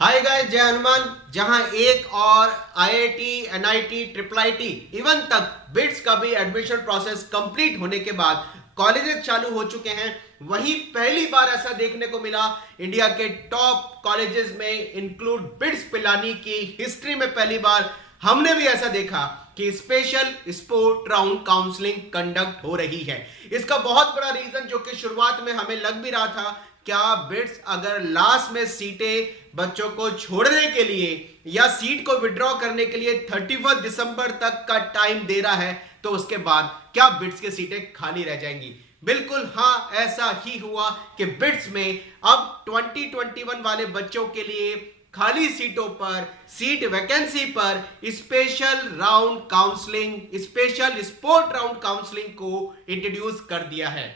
Hi guys, जय हनुमान। जहां एक और IIT, NIT, triple IT even तक बिट्स का भी एडमिशन प्रोसेस कंप्लीट होने के बाद कॉलेजेस चालू हो चुके हैं, वहीं पहली बार ऐसा देखने को मिला इंडिया के टॉप कॉलेजेस में इंक्लूड बिट्स पिलानी की हिस्ट्री में पहली बार हमने भी ऐसा देखा कि special sport round counselling conduct हो रही है। इसका बहुत बड़ा रीजन जो कि शुरुआत में हमें लग भी रहा था, क्या बिट्स अगर लास्ट में सीटें बच्चों को छोड़ने के लिए या सीट को विड्रॉ करने के लिए 31 दिसंबर तक का टाइम दे रहा है, तो उसके बाद क्या बिट्स की सीटें खाली रह जाएंगी? बिल्कुल हाँ, ऐसा ही हुआ कि बिट्स में अब 2021 वाले बच्चों के लिए खाली सीटों पर, सीट वैकेंसी पर special round counselling, special sport round counselling को इंट्रोड्यूस कर दिया है।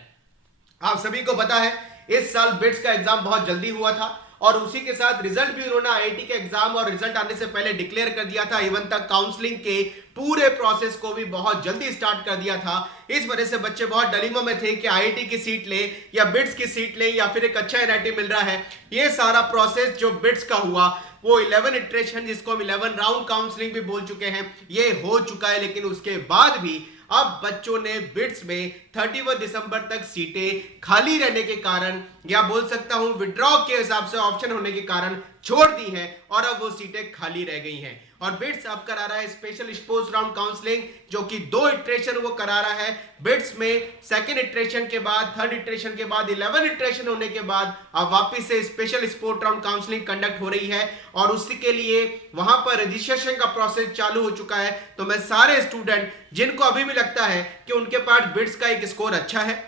आप सभी को पता है इस साल बिट्स का एग्जाम बहुत जल्दी हुआ था और उसी के साथ रिजल्ट भी उन्होंने आईआईटी के एग्जाम और रिजल्ट आने से पहले डिक्लेयर कर दिया था। इवन तक काउंसलिंग के पूरे प्रोसेस को भी बहुत जल्दी स्टार्ट कर दिया था। इस वजह से बच्चे बहुत डिलेमा में थे कि आईआईटी की सीट ले या बिट्स की सीट ले या फिर एक अच्छा एनआईटी मिल रहा है। ये सारा प्रोसेस जो बिट्स का हुआ वो 11 इटरेशन, जिसको हम 11 राउंड काउंसलिंग भी बोल चुके हैं, ये हो चुका है। लेकिन उसके बाद भी अब बच्चों ने बिट्स में 31 दिसंबर तक सीटें खाली रहने के कारण, या बोल सकता हूं विड्रॉ के हिसाब से ऑप्शन होने के कारण छोड़ दी हैं और अब वो सीटें खाली रह गई हैं। और बिट्स अब करा रहा है स्पेशल स्पोर्ट्स राउंड काउंसलिंग, जो कि 2 इटरेशन वो करा रहा है। बिट्स में सेकंड इटरेशन के बाद, थर्ड इटरेशन के बाद, 11 इटरेशन होने के बाद अब वापस से special sport round counselling conduct हो रही है और उसी के लिए वहां पर रजिस्ट्रेशन का प्रोसेस चालू हो चुका है। तो मैं सारे स्टूडेंट जिनको अभी भी लगता है कि उनके पास बिट्स का एक स्कोर अच्छा है,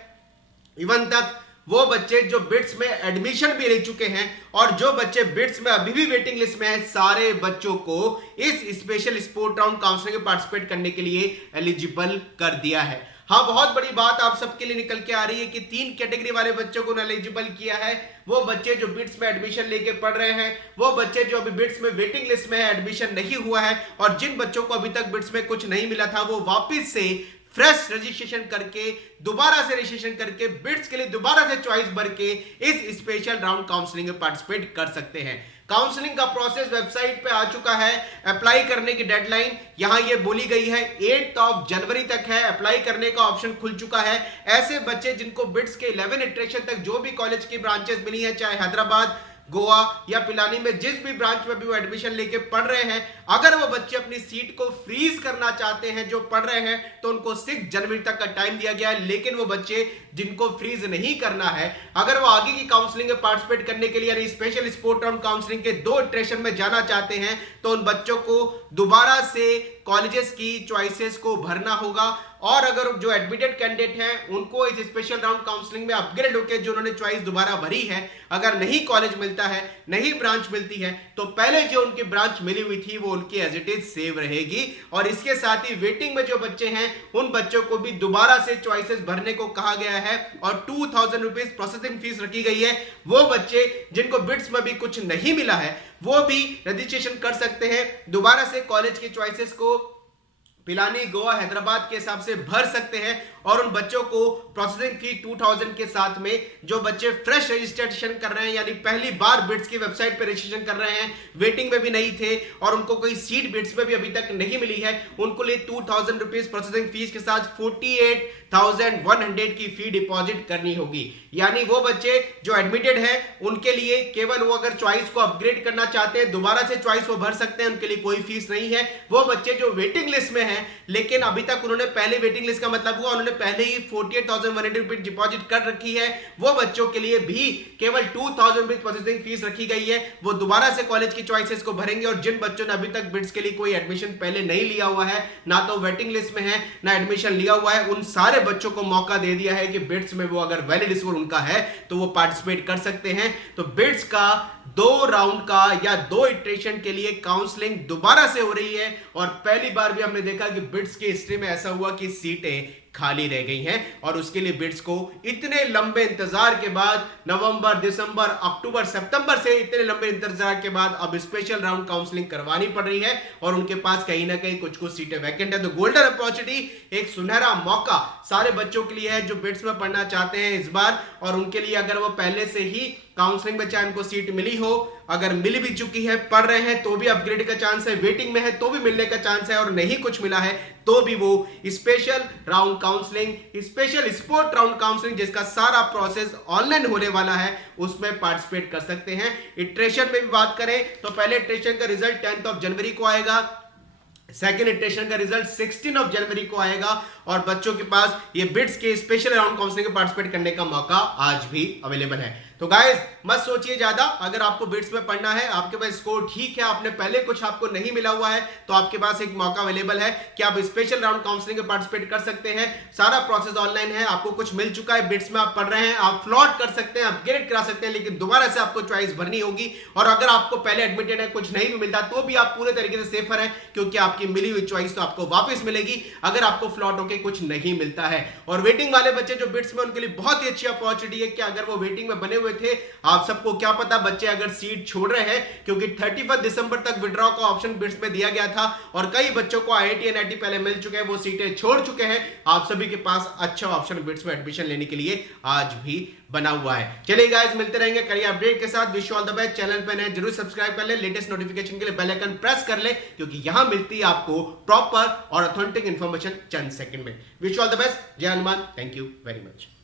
इवन तक वो बच्चे जो बिट्स में एडमिशन भी ले चुके हैं और जो बच्चे बिट्स में अभी भी वेटिंग लिस्ट में हैं, सारे बच्चों को इस स्पेशल स्पोर्ट राउंड काउंसलिंग में पार्टिसिपेट करने के लिए एलिजिबल कर दिया है। हाँ, बहुत बड़ी बात आप सबके लिए निकल के आ रही है कि 3 कैटेगरी वाले बच्चों को एलिजिबल किया है। वो बच्चे जो बिट्स में एडमिशन लेके पढ़ रहे हैं, वो बच्चे जो अभी बिट्स में वेटिंग लिस्ट में है, एडमिशन नहीं हुआ है, और जिन बच्चों को अभी तक बिट्स में कुछ नहीं मिला था वो वापिस से फ्रेश रजिस्ट्रेशन करके, दोबारा से रजिस्ट्रेशन करके बिट्स के लिए दोबारा से चॉइस भर के इस स्पेशल राउंड काउंसलिंग में पार्टिसिपेट कर सकते हैं। काउंसलिंग का प्रोसेस वेबसाइट पे आ चुका है। अप्लाई करने की डेडलाइन यहां ये बोली गई है 8 जनवरी तक है। अप्लाई करने का ऑप्शन खुल चुका है। ऐसे बच्चे जिनको बिट्स के 11 इटरेशन तक जो भी कॉलेज की ब्रांचेस मिली है, चाहे हैदराबाद, गोवा या पिलानी में जिस भी ब्रांच में भी वो एडमिशन लेके पढ़ रहे हैं, अगर वो बच्चे अपनी सीट को फ्रीज करना चाहते हैं जो पढ़ रहे हैं, तो उनको 6 जनवरी तक का टाइम दिया गया है। लेकिन वो बच्चे जिनको फ्रीज नहीं करना है, अगर वो आगे की काउंसलिंग में पार्टिसिपेट करने के लिए यानी स्पेशल स्पोर्ट राउंड काउंसलिंग के 2 इटरेशन में जाना चाहते हैं, तो उन बच्चों को दोबारा से कॉलेजेस की चॉइसेस को भरना होगा। और अगर जो एडमिटेड कैंडिडेट हैं उनको इस स्पेशल राउंड काउंसलिंग में अपग्रेड होकर जो उन्होंने चॉइस दोबारा भरी है, अगर नहीं कॉलेज मिलता है, नहीं ब्रांच मिलती है, तो पहले जो उनकी ब्रांच मिली हुई थी वो उनकी एज इट इज सेव रहेगी। और इसके साथ ही वेटिंग में जो बच्चे हैं उन बच्चों को भी दोबारा से चॉइसेस भरने को कहा गया है और 2000 रुपीज प्रोसेसिंग फीस रखी गई है। वो बच्चे जिनको बिट्स में भी कुछ नहीं मिला है वो भी रजिस्ट्रेशन कर सकते हैं, दोबारा से कॉलेज की चॉइसेस को पिलानी, गोवा, हैदराबाद के हिसाब से भर सकते हैं। और उन बच्चों को प्रोसेसिंग फी 2000 के साथ में, जो बच्चे फ्रेश रजिस्ट्रेशन कर रहे हैं यानी पहली बार बिट्स की वेबसाइट पर रजिस्ट्रेशन कर रहे हैं, वेटिंग में भी नहीं थे और उनको कोई सीट बिट्स में भी अभी तक नहीं मिली है, उनको लिए 2000 रुपीज प्रोसेसिंग फीस के साथ 48,100 की फी डिपॉजिट करनी होगी। यानी वो बच्चे जो एडमिटेड हैं उनके लिए केवल वो अगर चॉइस को अपग्रेड करना चाहते हैं, दोबारा से चॉइस वो भर सकते हैं, उनके लिए कोई फीस नहीं है। वो बच्चे जो वेटिंग लिस्ट में हैं लेकिन अभी तक उन्होंने पहले वेटिंग लिस्ट का मतलब हुआ उन्होंने पहले ही 48,100 रुपीज डिपॉजिट कर रखी है, वो बच्चों के लिए भी केवल 2000 रुपीज प्रोसेसिंग फीस रखी गई है। वो दोबारा से कॉलेज की चॉइसेस को भरेंगे और जिन बच्चों ने अभी तक बिट्स के लिए कोई एडमिशन पहले नहीं लिया हुआ है, ना तो वेटिंग लिस्ट में है ना एडमिशन लिया हुआ है, उन सारे बच्चों को मौका दे दिया है कि बिट्स में वो अगर वैलिड स्कोर उनका है तो वो पार्टिसिपेट कर सकते हैं। तो बिट्स का 2 राउंड का या 2 इटरेशन के लिए काउंसलिंग दोबारा से हो रही है और पहली बार भी हमने देखा कि बिट्स की हिस्ट्री में ऐसा हुआ कि सीटें खाली रह गई हैं और उसके लिए बिट्स को इतने लंबे इंतजार के बाद, नवंबर, दिसंबर, अक्टूबर, सितंबर से इतने लंबे इंतजार के बाद अब स्पेशल राउंड काउंसलिंग करवानी पड़ रही है और उनके पास कहीं ना कहीं कुछ सीटें वैकेंट है। तो गोल्डन अपॉर्चुनिटी, एक सुनहरा मौका सारे बच्चों के लिए है जो बिट्स में पढ़ना चाहते हैं इस बार, और उनके लिए अगर वो पहले से ही काउंसलिंग में चाहे उनको सीट मिली हो, अगर मिल भी चुकी है, पढ़ रहे हैं तो भी अपग्रेड का चांस है, वेटिंग में है तो भी मिलने का चांस है, और नहीं कुछ मिला है तो भी वो special round counselling, special sport round counselling जिसका सारा प्रोसेस ऑनलाइन होने वाला है, उसमें पार्टिसिपेट कर सकते हैं। इटरेशन में भी बात करें तो पहले इटरेशन का रिजल्ट 10 जनवरी को आएगा, सेकेंड इटरेशन का रिजल्ट 16 जनवरी को आएगा, और बच्चों के पास ये बिट्स के स्पेशल राउंड काउंसलिंग में पार्टिसिपेट करने का मौका आज भी अवेलेबल है। तो गाइस मत सोचिए ज्यादा, अगर आपको बिट्स में पढ़ना है, आपके पास स्कोर ठीक है, आपने पहले कुछ आपको नहीं मिला हुआ है, तो आपके पास एक मौका अवेलेबल है कि आप स्पेशल राउंड काउंसलिंग में पार्टिसिपेट कर सकते हैं। सारा प्रोसेस ऑनलाइन है, आपको कुछ मिल चुका है, बिट्स में आप पढ़ रहे हैं, आप फ्लॉट कर सकते हैं, अपग्रेड करा सकते हैं, लेकिन दोबारा से आपको चॉइस भरनी होगी। और अगर आपको पहले एडमिटेड है, कुछ नहीं भी मिलता, तो भी आप पूरे तरीके से सेफर है, क्योंकि आपकी मिली हुई चॉइस तो आपको वापस मिलेगी अगर आपको फ्लॉट होकर कुछ नहीं मिलता है। और वेटिंग वाले बच्चे जो बिट्स में, उनके लिए बहुत ही अच्छी अपॉर्चुनिटी है कि अगर वो वेटिंग में बने हुए थे, आप सबको क्या पता बच्चे अगर सीट छोड़ रहे हैं, क्योंकि 31 दिसंबर तक विड्रॉ का ऑप्शन बिट्स में दिया गया था, और कई बच्चों को आईआईटी एनआईटी पहले मिल चुके हैं, वो सीटें छोड़ चुके हैं। आप सभी के पास अच्छा ऑप्शन बिट्स में एडमिशन लेने के लिए आज भी बना हुआ है। चलिए गाइस, मिलते रहेंगे करियर अपडेट के साथ। Wish you all the best. Channel पे नए जरूर सब्सक्राइब कर ले, लेटेस्ट नोटिफिकेशन के लिए बेल आइकन प्रेस कर ले, क्योंकि यहां मिलती है आपको प्रॉपर और ऑथेंटिक इंफॉर्मेशन चंद सेकंड में। Wish you all the best. जय Hanuman. Thank you very much.